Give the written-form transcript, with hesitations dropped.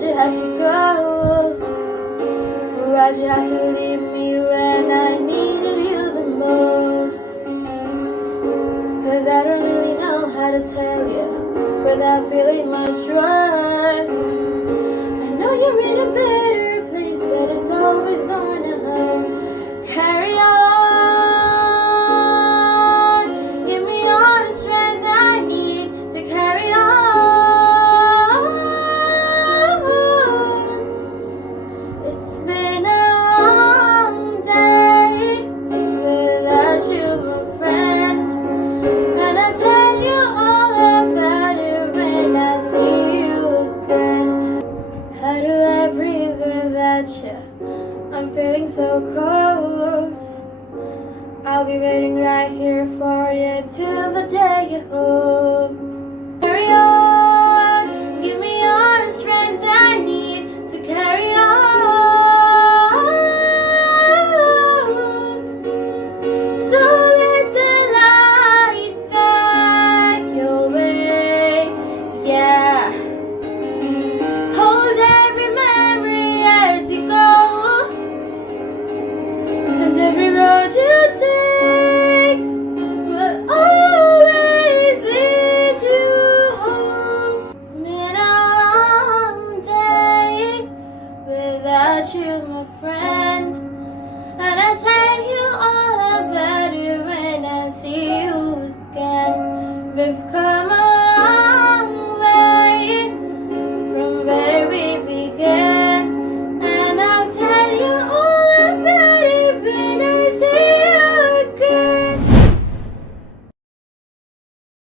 Why'd you have to go? Why'd you have to leave me when I needed you the most? 'Cause I don't really know how to tell you without feeling my trust. I know you're in a better place, but it's always gonna hurt. Carry on, give me all the strength I need to carry on. It's been a long day without you, my friend, and I'll tell you all about it when I see you again. How do I breathe without you? I'm feeling so cold. I'll be waiting right here for you till the day you're home. Carry on.